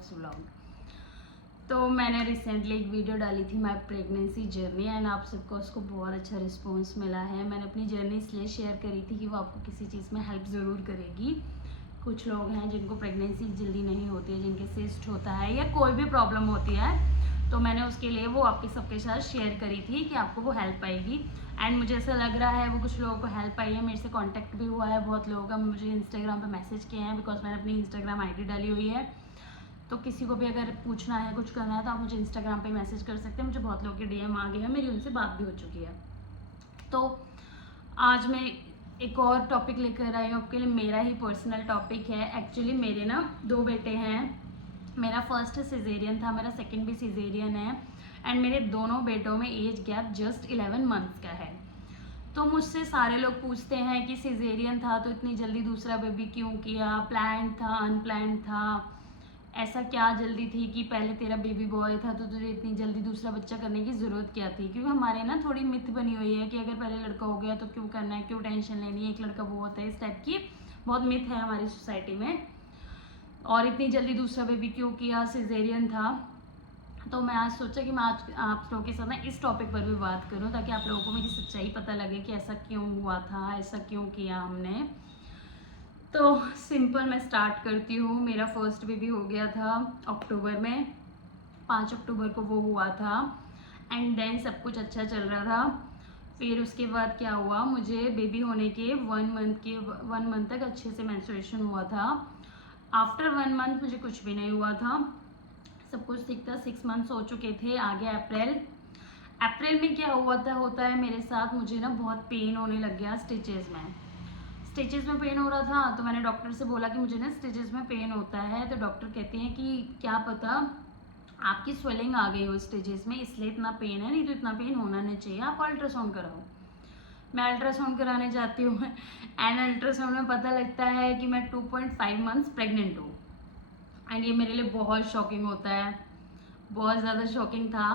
Loves vlog. तो मैंने recently एक वीडियो डाली थी माय प्रेगनेंसी जर्नी एंड आप सबको उसको बहुत अच्छा रिस्पांस मिला है। मैंने अपनी जर्नी इसलिए शेयर करी थी कि वो आपको किसी चीज़ में हेल्प ज़रूर करेगी। कुछ लोग हैं जिनको प्रेगनेंसी जल्दी नहीं होती है, जिनके सिस्ट होता है या कोई भी प्रॉब्लम होती है, तो मैंने उसके लिए वो आपके सबके साथ शेयर करी थी कि आपको वो हेल्प आएगी। एंड मुझे ऐसा लग रहा है वो कुछ लोगों को हेल्प आई है। मेरे से कांटेक्ट भी हुआ है बहुत लोगों का, मुझे इंस्टाग्राम पे मैसेज किए हैं बिकॉज मैंने अपनी इंस्टाग्राम आईडी डाली हुई है। तो किसी को भी अगर पूछना है, कुछ करना है, तो आप मुझे इंस्टाग्राम पे मैसेज कर सकते हैं। मुझे बहुत लोगों के डीएम आ गए हैं, मेरी उनसे बात भी हो चुकी है। तो आज मैं एक और टॉपिक लेकर आई हूँ आपके लिए। मेरा ही पर्सनल टॉपिक है। एक्चुअली मेरे ना 2 बेटे हैं। मेरा फर्स्ट सिजेरियन था, मेरा सेकंड भी सिजेरियन है एंड मेरे दोनों बेटों में एज गैप जस्ट 11 मंथ्स का है। तो मुझसे सारे लोग पूछते हैं कि सिजेरियन था तो इतनी जल्दी दूसरा बेबी क्यों किया, प्लान्ड था, अनप्लान्ड था, ऐसा क्या जल्दी थी कि पहले तेरा बेबी बॉय था तो तुझे इतनी जल्दी दूसरा बच्चा करने की ज़रूरत क्या थी। क्योंकि हमारे ना थोड़ी मिथ बनी हुई है कि अगर पहले लड़का हो गया तो क्यों करना है, क्यों टेंशन लेनी है, एक लड़का वो होता है, इस टाइप की बहुत मिथ है हमारी सोसाइटी में। और इतनी जल्दी दूसरा बेबी क्यों किया, सिजेरियन था। तो मैं आज सोचा कि मैं आज आप लोगों के साथ ना इस टॉपिक पर भी बात करूं ताकि आप लोगों को मेरी सच्चाई पता लगे कि ऐसा क्यों हुआ था, ऐसा क्यों किया हमने। तो सिंपल मैं स्टार्ट करती हूँ। मेरा फर्स्ट बेबी हो गया था अक्टूबर में, 5 अक्टूबर को वो हुआ था एंड देन सब कुछ अच्छा चल रहा था। फिर उसके बाद क्या हुआ, मुझे बेबी होने के 1 मंथ तक अच्छे से मेंस्ट्रुएशन हुआ था। आफ्टर 1 मंथ मुझे कुछ भी नहीं हुआ था, सब कुछ ठीक था। 6 मंथ्स हो चुके थे। आगे अप्रैल में क्या हुआ था, होता है मेरे साथ, मुझे ना बहुत पेन होने लग गया स्टिचेस में पेन हो रहा था। तो मैंने डॉक्टर से बोला कि मुझे ना स्टिचेस में पेन होता है। तो डॉक्टर कहते हैं कि क्या पता आपकी स्वेलिंग आ गई हो स्टिचेस में, इसलिए इतना पेन है, नहीं तो इतना पेन होना नहीं चाहिए, आप अल्ट्रासाउंड कराओ। मैं अल्ट्रासाउंड कराने जाती हूँ एंड अल्ट्रासाउंड में पता लगता है कि मैं 2.5 मंथ्स प्रेग्नेंट हूँ। एंड ये मेरे लिए बहुत शॉकिंग होता है, बहुत ज़्यादा शॉकिंग था।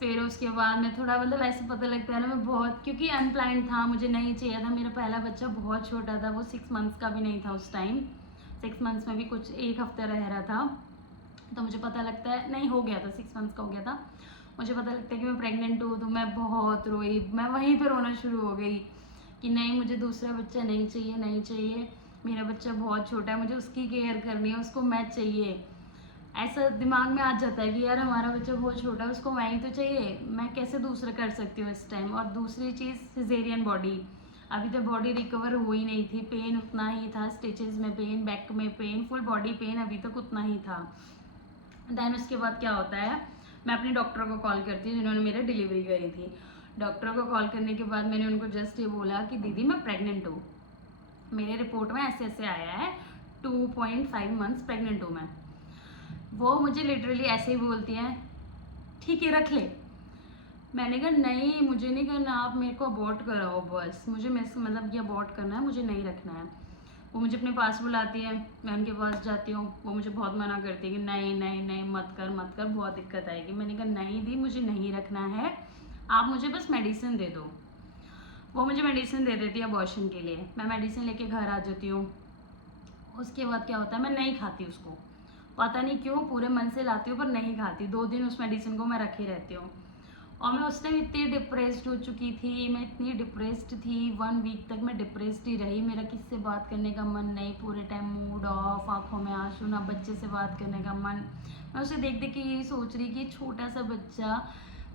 फिर उसके बाद में थोड़ा मतलब ऐसे पता लगता है ना, मैं बहुत, क्योंकि अनप्लान्ड था, मुझे नहीं चाहिए था। मेरा पहला बच्चा बहुत छोटा था, वो 6 मंथ्स का भी नहीं था उस टाइम। 6 मंथ्स में भी कुछ 1 हफ्ता रह रहा था। तो मुझे पता लगता है, नहीं हो गया था, 6 मंथ्स का हो गया था। मुझे पता लगता है कि मैं प्रेग्नेंट हूँ तो मैं बहुत रोई, मैं वहीं पर रोना शुरू हो गई कि नहीं, मुझे दूसरा बच्चा नहीं चाहिए, नहीं चाहिए, मेरा बच्चा बहुत छोटा है, मुझे उसकी केयर करनी है, उसको मैं चाहिए। ऐसा दिमाग में आ जाता है कि यार हमारा बच्चा बहुत छोटा है, उसको मैं ही तो चाहिए, मैं कैसे दूसरा कर सकती हूँ इस टाइम। और दूसरी चीज़ सिजेरियन बॉडी, अभी तो बॉडी रिकवर हुई नहीं थी, पेन उतना ही था, स्टिचेस में पेन, बैक में पेन, फुल बॉडी पेन अभी तक उतना ही था। देन उसके बाद क्या होता है, मैं अपने डॉक्टर को कॉल करती हूँ जिन्होंने मेरी डिलीवरी करी थी। डॉक्टर को कॉल करने के बाद मैंने उनको जस्ट ये बोला कि दीदी मैं प्रेग्नेंट हूँ, मेरे रिपोर्ट में ऐसे ऐसे आया है, 2.5 मंथ्स प्रेग्नेंट हूँ मैं। वो मुझे लिटरली ऐसे ही बोलती हैं, ठीक है रख ले। मैंने कहा नहीं, मुझे नहीं करना, आप मेरे को अबॉर्ट कराओ बस, मुझे मतलब ये अबॉर्ट करना है, मुझे नहीं रखना है। वो मुझे अपने पास बुलाती है, मैं उनके पास जाती हूँ, वो मुझे बहुत मना करती है कि नहीं नहीं नहीं, मत कर मत कर, बहुत दिक्कत आएगी। मैंने कहा नहीं दी, मुझे नहीं रखना है, आप मुझे बस मेडिसिन दे दो। वो मुझे मेडिसिन दे देती है अबॉर्शन के लिए, मैं मेडिसिन लेके घर आ जाती हूँ। उसके बाद क्या होता है, मैं नहीं खाती उसको, पता नहीं क्यों, पूरे मन से लाती हूँ पर नहीं खाती। 2 दिन उस मेडिसिन को मैं रखे रहती हूँ। और मैं उस टाइम इतनी डिप्रेस्ड हो चुकी थी, मैं इतनी डिप्रेस्ड थी, 1 वीक तक मैं डिप्रेस्ड ही रही। मेरा किसी से बात करने का मन नहीं, पूरे टाइम मूड ऑफ, आंखों में आंसू, ना बच्चे से बात करने का मन। मैं उसे देख देख के यही सोच रही कि छोटा सा बच्चा,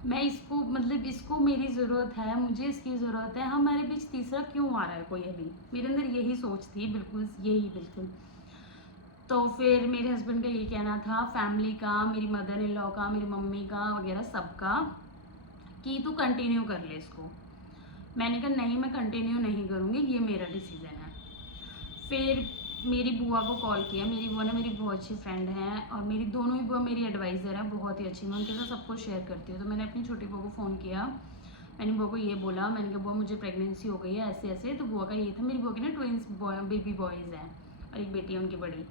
मैं इसको मतलब इसको मेरी ज़रूरत है, मुझे इसकी ज़रूरत है, हमारे बीच तीसरा क्यों आ रहा है कोई अभी। मेरे अंदर यही सोच थी, बिल्कुल यही, बिल्कुल। तो फिर मेरे हस्बैंड का ये कहना था, फैमिली का, मेरी मदर इन लॉ का, मेरी मम्मी का वगैरह सबका, कि तू कंटिन्यू कर ले इसको। मैंने कहा नहीं, मैं कंटिन्यू नहीं करूँगी, ये मेरा डिसीजन है। फिर मेरी बुआ को कॉल किया, मेरी बुआ ने, मेरी बहुत अच्छी फ्रेंड हैं और मेरी दोनों ही बुआ मेरी एडवाइज़र है, बहुत ही अच्छी, मैं उनके साथ सब कुछ शेयर करती हूँ। तो मैंने अपनी छोटी बुआ को फ़ोन किया, मैंने बुआ को ये बोला, मैंने कहा बुआ मुझे प्रेगनेंसी हो गई है ऐसे ऐसे। तो बुआ का ये था, मेरी बुआ के ना ट्विंस बेबी बॉयज़ हैं और एक बेटी है उनकी बड़ी।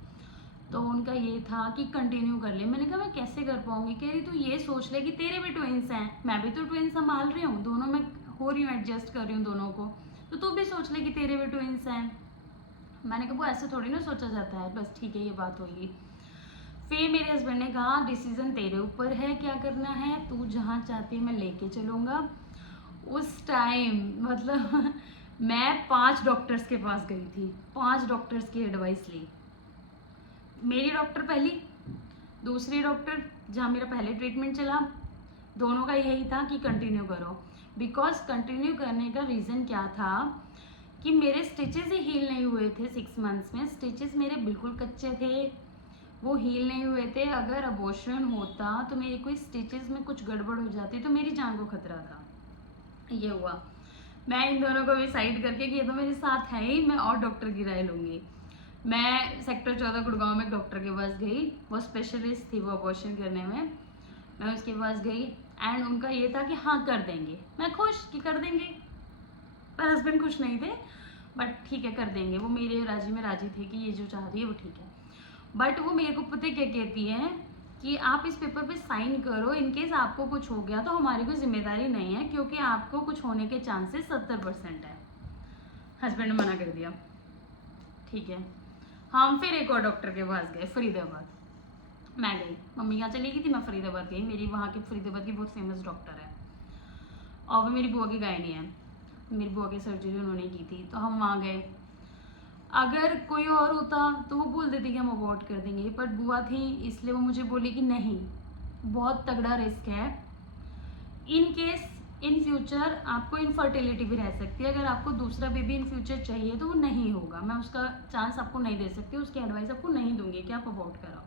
तो उनका ये था कि कंटिन्यू कर ले। मैंने कहा मैं कैसे कर पाऊंगी। कह रही तू ये सोच ले कि तेरे भी ट्विंस हैं, मैं भी तो ट्विंस संभाल रही हूँ, दोनों में हो रही हूँ, एडजस्ट कर रही हूँ दोनों को, तो तू भी सोच ले कि तेरे भी ट्विंस हैं। मैंने कहा वो ऐसे थोड़ी ना सोचा जाता है, बस ठीक है ये बात होगी। फिर मेरे हस्बैंड ने कहा डिसीजन तेरे ऊपर है, क्या करना है, तू जहाँ चाहती है मैं लेके चलूँगा। उस टाइम मतलब मैं 5 डॉक्टर्स के पास गई थी, 5 डॉक्टर्स की एडवाइस ली। मेरी डॉक्टर पहली, दूसरी डॉक्टर जहाँ मेरा पहले ट्रीटमेंट चला, दोनों का यही था कि कंटिन्यू करो। बिकॉज कंटिन्यू करने का रीज़न क्या था कि मेरे स्टिचेस ही हील नहीं हुए थे 6 मंथ्स में। स्टिचेस मेरे बिल्कुल कच्चे थे, वो हील नहीं हुए थे। अगर अबॉर्शन होता तो मेरे कोई स्टिचेस में कुछ गड़बड़ हो जाती तो मेरी जान को खतरा था। ये हुआ, मैं इन दोनों को भी साइड करके कि ये तो मेरे साथ है ही, मैं और डॉक्टर की राय लूँगी। मैं सेक्टर 14 गुड़गांव में एक डॉक्टर के पास गई, वो स्पेशलिस्ट थी वो अबॉर्शन करने में। मैं उसके पास गई एंड उनका ये था कि हाँ कर देंगे। मैं खुश कि कर देंगे, पर हस्बैंड खुश नहीं थे, बट ठीक है कर देंगे। वो मेरे राजी में राजी थे कि ये जो चाह रही है वो ठीक है। बट वो मेरे को पता क्या कहती है कि आप इस पेपर पे साइन करो, इनकेस आपको कुछ हो गया तो हमारी कोई जिम्मेदारी नहीं है, क्योंकि आपको कुछ होने के चांसेस 70% है। हस्बैंड ने मना कर दिया। ठीक है, हम फिर एक और डॉक्टर के पास गए फरीदाबाद। मैं गई, मम्मी यहाँ चली गई थी, मैं फरीदाबाद गई। मेरी वहाँ की फरीदाबाद की बहुत फेमस डॉक्टर है और वो मेरी बुआ की गायनी है। मेरी बुआ की सर्जरी उन्होंने की थी, तो हम वहाँ गए। अगर कोई और होता तो वो बोल देती कि हम अबॉर्ट कर देंगे, पर बुआ थी इसलिए वो मुझे बोली कि नहीं, बहुत तगड़ा रिस्क है। इन केस इन फ्यूचर आपको इनफर्टिलिटी भी रह सकती है। अगर आपको दूसरा बेबी इन फ्यूचर चाहिए तो वो नहीं होगा, मैं उसका चांस आपको नहीं दे सकती, उसकी एडवाइस आपको नहीं दूंगी कि आप अबॉर्ट कराओ।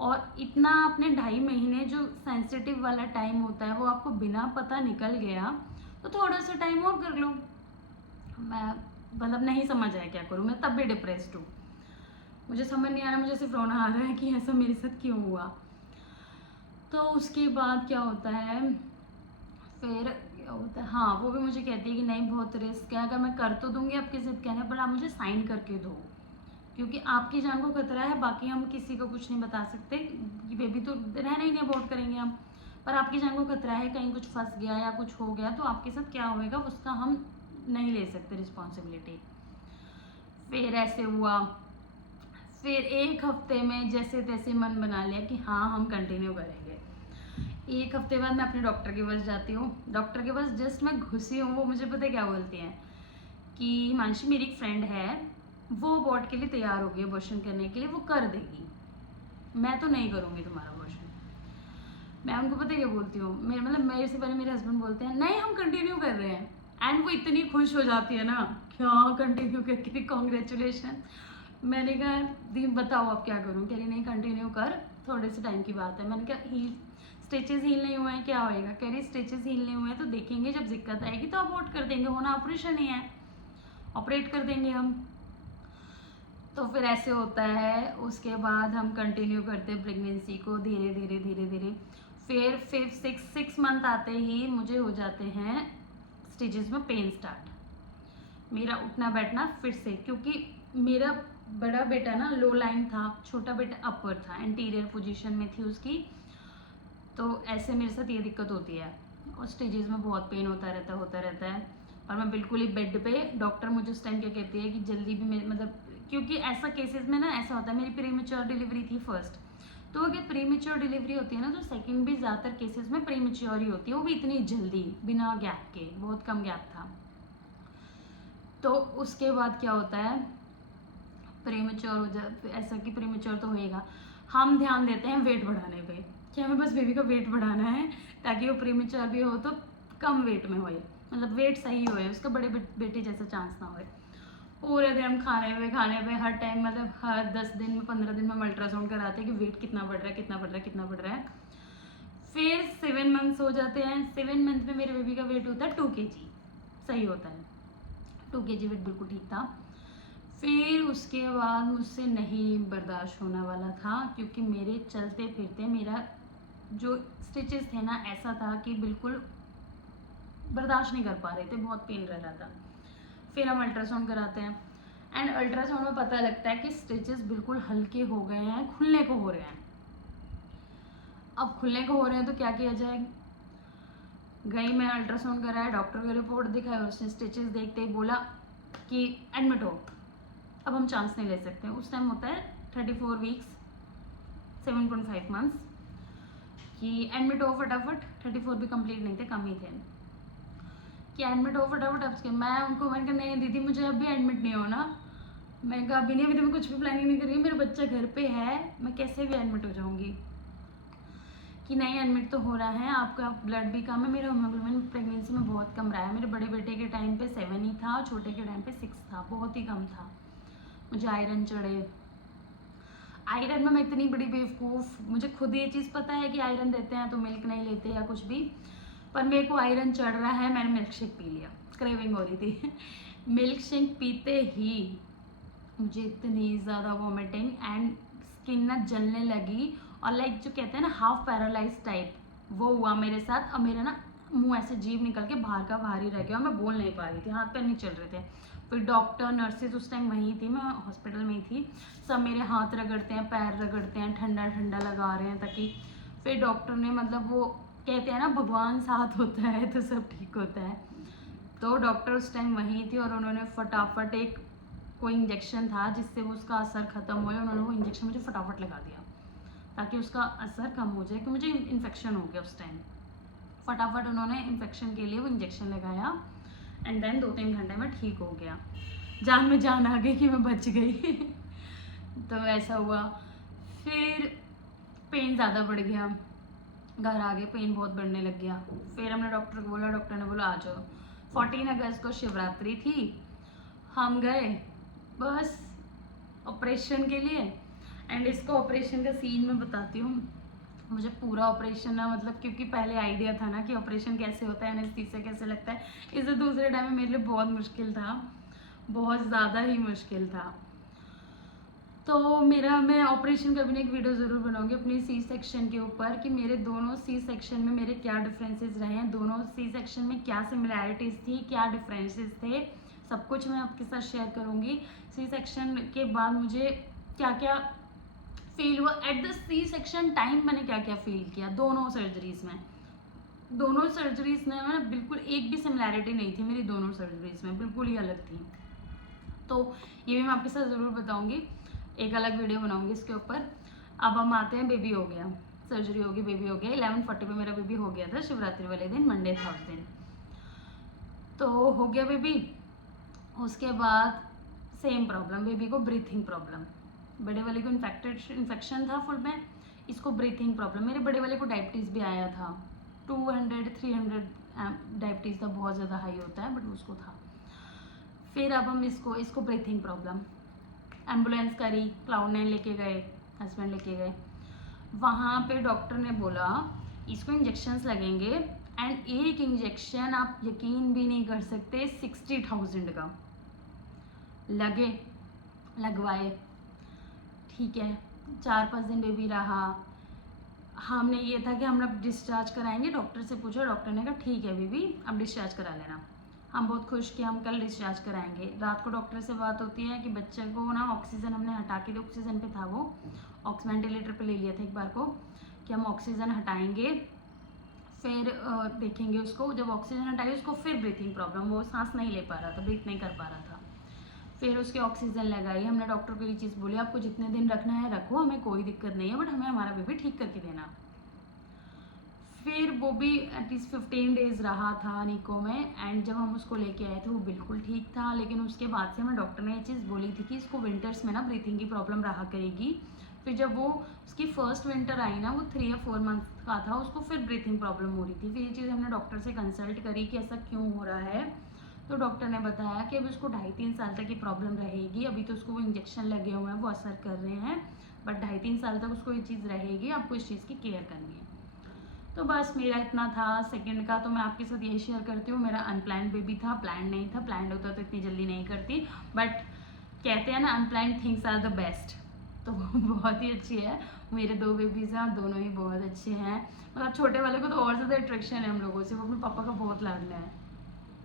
और इतना आपने 2.5 महीने जो सेंसिटिव वाला टाइम होता है वो आपको बिना पता निकल गया, तो थोड़ा सा टाइम और कर लो। मैं मतलब नहीं समझ आया क्या करूँ, मैं तब भी डिप्रेस्ड हूँ, मुझे समझ नहीं आ रहा, मुझे सिर्फ रोना आ रहा है कि ऐसा मेरे साथ क्यों हुआ। तो उसके बाद क्या होता है, फिर क्या होता है, हाँ वो भी मुझे कहती है कि नहीं बहुत रिस्क है, अगर मैं कर तो दूंगी आपके जिद कहने पर, आप मुझे साइन करके दो, क्योंकि आपकी जान को खतरा है। बाकी हम किसी को कुछ नहीं बता सकते कि बेबी तो रहना ही नहीं, अबॉर्ट करेंगे हम, पर आपकी जान को खतरा है, कहीं कुछ फंस गया या कुछ हो गया तो आपके साथ क्या होएगा उसका हम नहीं ले सकते रिस्पॉन्सिबिलिटी। फिर ऐसे हुआ, फिर 1 हफ्ते में जैसे तैसे मन बना लिया कि हाँ हम कंटिन्यू करेंगे। 1 हफ्ते बाद मैं अपने डॉक्टर के पास जाती हूँ। डॉक्टर के पास जस्ट मैं घुसी हूँ, वो मुझे पता है क्या बोलती हैं कि मानसी मेरी एक फ्रेंड है, वो अबॉर्ट के लिए तैयार होगी, अबॉर्शन करने के लिए, वो कर देगी, मैं तो नहीं करूँगी तुम्हारा अबॉर्शन। मैं उनको पता है क्या बोलती हूँ, मेरे मतलब मेरे से पहले मेरे हस्बैंड बोलते हैं नहीं हम कंटिन्यू कर रहे हैं, एंड वो इतनी खुश हो जाती है ना, क्या कंटिन्यू करके कॉन्ग्रेचुलेशन। मैंने कहा दी बताओ अब क्या करूँ, कह रही नहीं कंटिन्यू कर, थोड़े से टाइम की बात है। मैंने कहा हील स्टिचेस हील नहीं हुए हैं क्या होएगा, कह रही स्टिचेस हील नहीं हुए हैं तो देखेंगे, जब दिक्कत आएगी तो अबॉर्ट कर देंगे, होना ऑपरेशन ही है, ऑपरेट कर देंगे हम। तो फिर ऐसे होता है, उसके बाद हम कंटिन्यू करते हैं प्रेगनेंसी को धीरे धीरे धीरे धीरे। फिर 6 मंथ आते ही मुझे हो जाते हैं स्टिचेस में पेन स्टार्ट, मेरा उठना बैठना फिर से, क्योंकि मेरा बड़ा बेटा ना लो लाइन था, छोटा बेटा अपर था, एंटीरियर पोजीशन में थी उसकी, तो ऐसे मेरे साथ ये दिक्कत होती है और स्टेजेस में बहुत पेन होता रहता है। और मैं बिल्कुल ही बेड पे, डॉक्टर मुझे उस टाइम क्या कहती है कि जल्दी भी मतलब, क्योंकि ऐसा केसेस में ना ऐसा होता है, मेरी प्रीमेच्योर डिलीवरी थी फर्स्ट, तो अगर प्रीमेच्योर डिलीवरी होती है ना तो सेकंड भी ज़्यादातर केसेस में प्रीमेच्योर ही होती है, वो भी इतनी जल्दी बिना गैप के, बहुत कम गैप था। तो उसके बाद क्या होता है, प्रीमेच्योर हो जाए, ऐसा कि प्रीमेच्योर तो होएगा, हम ध्यान देते हैं वेट बढ़ाने पे कि हमें बस बेबी का वेट बढ़ाना है ताकि वो प्रीमेच्योर भी हो तो कम वेट में होए, मतलब वेट सही होए, उसका बड़े बेटे जैसा चांस ना होए। पूरे दिन हम खाने पे हर टाइम, मतलब हर 10 दिन में 15 दिन में हम अल्ट्रासाउंड कराते हैं कि वेट कितना बढ़ रहा है, कितना बढ़ रहा है, कितना बढ़ रहा है। फिर 7 मंथ्स हो जाते हैं, 7 मंथ में मेरे बेबी का वेट होता है 2 kg, सही होता है 2 kg वेट, बिल्कुल ठीक था। फिर उसके बाद मुझसे नहीं बर्दाश्त होने वाला था, क्योंकि मेरे चलते फिरते मेरा जो स्टिचेस थे ना ऐसा था कि बिल्कुल बर्दाश्त नहीं कर पा रहे थे, बहुत पेन रह रहा था। फिर हम अल्ट्रासाउंड कराते हैं एंड अल्ट्रासाउंड में पता लगता है कि स्टिचेस बिल्कुल हल्के हो गए हैं, खुलने को हो रहे हैं। अब खुलने को हो रहे हैं तो क्या किया जाए, गई मैं अल्ट्रासाउंड कराया, डॉक्टर को रिपोर्ट दिखाई, उसने स्टिचेस देखते ही बोला कि एडमिट हो, अब हम चांस नहीं ले सकते। उस टाइम होता है 34 वीक्स 7.5 मंथ्स कि एडमिट हो फटाफट, 34 भी कंप्लीट नहीं थे, कम ही थे, कि एडमिट हो फटाफट। अब मैं उनको मैंने कहा नहीं दीदी मुझे अभी एडमिट नहीं होना, मैं कहा अभी नहीं, अभी तो मैं कुछ भी प्लानिंग नहीं कर रही, मेरा बच्चा घर पे है, मैं कैसे भी एडमिट हो जाऊंगी। कि नहीं एडमिट तो हो रहा है, आपका ब्लड भी कम है, मेरा हीमोग्लोबिन प्रेगनेंसी में बहुत कम रहा है, मेरे बड़े बेटे के टाइम पे 7 ही था और छोटे के टाइम पे 6 था, बहुत ही कम था। मुझे आयरन चढ़े, आयरन में मैं इतनी बड़ी बेवकूफ़, मुझे खुद ये चीज़ पता है कि आयरन देते हैं तो मिल्क नहीं लेते या कुछ भी, पर मेरे को आयरन चढ़ रहा है, मैंने मिल्क शेक पी लिया, क्रेविंग हो रही थी मिल्क शेक पीते ही मुझे इतनी ज़्यादा वॉमिटिंग एंड स्किन ना जलने लगी, और लाइक जो कहते हैं ना हाफ पैरालाइज टाइप, वो हुआ मेरे साथ। और मेरा ना मुंह ऐसे जीभ निकल के बाहर का बाहर ही रह गया, और मैं बोल नहीं पा रही थी, हाथ पैर नहीं चल रहे थे। फिर डॉक्टर नर्सेज उस टाइम वहीं थी, मैं हॉस्पिटल में ही थी, सब मेरे हाथ रगड़ते हैं, पैर रगड़ते हैं, ठंडा ठंडा लगा रहे हैं ताकि, फिर डॉक्टर ने मतलब वो कहते हैं ना भगवान साथ होता है तो सब ठीक होता है, तो डॉक्टर उस टाइम वहीं थी और उन्होंने फटाफट एक कोई इंजेक्शन था जिससे वो उसका असर ख़त्म हो, उन्होंने वो इंजेक्शन मुझे फटाफट लगा दिया ताकि उसका असर कम हो जाए, कि मुझे इन्फेक्शन हो गया उस टाइम। फटाफट उन्होंने इन्फेक्शन के लिए वो इंजेक्शन लगाया एंड देन 2-3 घंटे में ठीक हो गया, जान में जान आ गई कि मैं बच गई तो ऐसा हुआ। फिर पेन ज़्यादा बढ़ गया, घर आ गए, पेन बहुत बढ़ने लग गया। फिर हमने डॉक्टर को बोला, डॉक्टर ने बोला आ जाओ। 14 अगस्त को शिवरात्रि थी, हम गए बस ऑपरेशन के लिए। एंड इसको ऑपरेशन का सीन मैं बताती हूँ, मुझे पूरा ऑपरेशन ना मतलब क्योंकि पहले आइडिया था ना कि ऑपरेशन कैसे होता है, एनेस्थीसिया कैसे लगता है, इसे दूसरे टाइम में मेरे लिए बहुत मुश्किल था, बहुत ज़्यादा ही मुश्किल था। तो मैं ऑपरेशन का भी एक वीडियो ज़रूर बनाऊंगी अपनी सी सेक्शन के ऊपर कि मेरे दोनों सी सेक्शन में मेरे क्या डिफरेंसेस रहे हैं, दोनों सी सेक्शन में क्या सिमिलैरिटीज़ थी, क्या डिफरेंसेस थे, सब कुछ मैं आपके साथ शेयर करूंगी। सी सेक्शन के बाद मुझे क्या क्या फील हुआ, at the C section time मैंने क्या क्या फील किया दोनों सर्जरीज में। दोनों सर्जरीज में मैं बिल्कुल एक भी सिमिलैरिटी नहीं थी मेरी, दोनों सर्जरीज में बिल्कुल ही अलग थी। तो ये भी मैं आपके साथ ज़रूर बताऊंगी, एक अलग वीडियो बनाऊंगी इसके ऊपर। अब हम आते हैं, बेबी हो गया, सर्जरी होगी, बेबी हो गया, 11:40 पे मेरा बेबी हो गया था, शिवरात्रि वाले दिन, मंडे था उस दिन, तो हो गया बेबी। उसके बाद सेम प्रॉब्लम, बेबी को ब्रीथिंग प्रॉब्लम, बड़े वाले को इन्फेक्शन था फुल में, इसको ब्रीथिंग प्रॉब्लम। मेरे बड़े वाले को डायबिटीज़ भी आया था, 200-300 डायबिटीज़ था, बहुत ज़्यादा हाई होता है बट उसको था। फिर अब हम इसको ब्रीथिंग प्रॉब्लम, एम्बुलेंस करी, Cloud9 लेके गए, हस्बैंड लेके गए, वहाँ पे डॉक्टर ने बोला इसको इंजेक्शन्स लगेंगे, एंड एक इंजेक्शन आप यकीन भी नहीं कर सकते 60,000 का लगे, लगवाए, ठीक है। 4-5 दिन बेबी रहा, हमने ये था कि हम अब डिस्चार्ज कराएंगे, डॉक्टर से पूछा, डॉक्टर ने कहा ठीक है बेबी अब डिस्चार्ज करा लेना। हम बहुत खुश कि हम कल डिस्चार्ज कराएंगे। रात को डॉक्टर से बात होती है कि बच्चे को ना ऑक्सीजन हमने हटा के, ऑक्सीजन पे था वो, वेंटिलेटर पे ले लिया था एक बार को, कि हम ऑक्सीजन हटाएंगे, फिर देखेंगे उसको, जब ऑक्सीजन हटाई उसको फिर ब्रीथिंग प्रॉब्लम, वो सांस नहीं ले पा रहा था, ब्रीथ नहीं कर पा रहा था, फिर उसके ऑक्सीजन लगाई। हमने डॉक्टर को ये चीज़ बोली आपको जितने दिन रखना है रखो, हमें कोई दिक्कत नहीं है, बट हमें हमारा बेबी ठीक करके देना। फिर वो भी एटलीस्ट 15 डेज रहा था निको में, एंड जब हम उसको लेके आए थे वो बिल्कुल ठीक था, लेकिन उसके बाद से हमें डॉक्टर ने ये चीज़ बोली थी कि इसको विंटर्स में ना ब्रीथिंग की प्रॉब्लम रहा करेगी। फिर जब वो उसकी फर्स्ट विंटर आई ना, वो 3 या 4 मंथ का था, उसको फिर ब्रीथिंग प्रॉब्लम हो रही थी। फिर ये चीज़ हमने डॉक्टर से कंसल्ट करी कि ऐसा क्यों हो रहा है, तो डॉक्टर ने बताया कि अभी उसको 2.5-3 साल तक ये प्रॉब्लम रहेगी, अभी तो उसको वो इंजेक्शन लगे हुए हैं वो असर कर रहे हैं, बट 2.5-3 साल तक उसको ये चीज़ रहेगी, आपको इस चीज़ की केयर करनी है। तो बस मेरा इतना था सेकंड का, तो मैं आपके साथ यही शेयर करती हूँ। मेरा अनप्लान्ड बेबी था, प्लान नहीं था, प्लान होता तो इतनी जल्दी नहीं करती, बट कहते हैं ना unplanned things are the best, तो बहुत ही अच्छी है। मेरे 2 बेबीज़ हैं, दोनों ही बहुत अच्छे हैं, मतलब छोटे वाले को तो और ज़्यादा अट्रैक्शन है हम लोगों से, वो अपने पापा का बहुत लाडला है,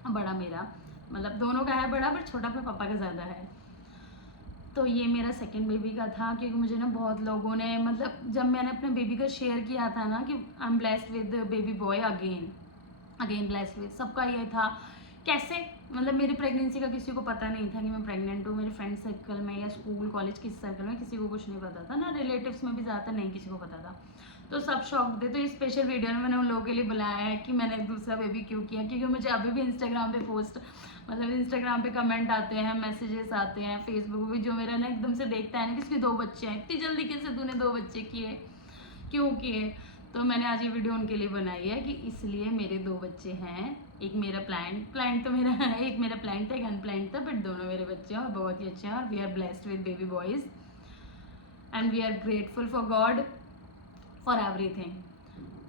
बड़ा मेरा मतलब दोनों का है बड़ा, पर छोटा अपने पापा का ज़्यादा है। तो ये मेरा सेकंड बेबी का था, क्योंकि मुझे ना बहुत लोगों ने, मतलब जब मैंने अपने बेबी का शेयर किया था ना कि I am blessed with baby boy, again blessed with, सबका ये था कैसे, मतलब मेरी प्रेगनेंसी का किसी को पता नहीं था कि मैं प्रेग्नेंट हूँ। मेरे फ्रेंड सर्कल में या स्कूल कॉलेज किस सर्कल में किसी को कुछ नहीं पता था ना, रिलेटिव्स में भी ज़्यादातर नहीं किसी को पता था। तो सब शॉक थे। तो इस स्पेशल वीडियो में मैंने उन लोगों के लिए बुलाया है कि मैंने दूसरा बेबी क्यों किया, क्योंकि मुझे अभी भी इंस्टाग्राम पे पोस्ट मतलब इंस्टाग्राम पे कमेंट आते हैं, मैसेजेस आते हैं, फेसबुक पे जो मेरा ना एकदम से देखता है ना कि इसके 2 बच्चे हैं, इतनी जल्दी कैसे तूने 2 बच्चे किए, क्यों किए। तो मैंने आज ये वीडियो उनके लिए बनाई है कि इसलिए मेरे 2 बच्चे हैं। एक मेरा प्लांट तो मेरा है, एक मेरा प्लांट था, एक अनप्लांट था, बट दोनों मेरे बच्चे हैं और बहुत ही अच्छे हैं। और we are blessed with baby boys and we are grateful for god for everything.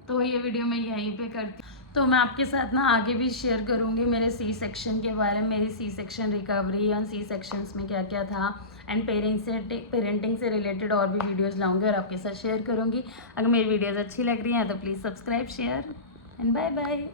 तो ये वीडियो मैं यहीं पे करती हूँ। तो मैं आपके साथ ना आगे भी शेयर करूँगी मेरे सी सेक्शन के बारे में, मेरी सी सेक्शन रिकवरी या सी सेक्शंस में क्या क्या था, एंड पेरेंटिंग से रिलेटेड और भी वीडियोस लाऊंगी और आपके साथ शेयर करूँगी। अगर मेरी वीडियोस अच्छी लग रही हैं तो please subscribe, share and bye bye.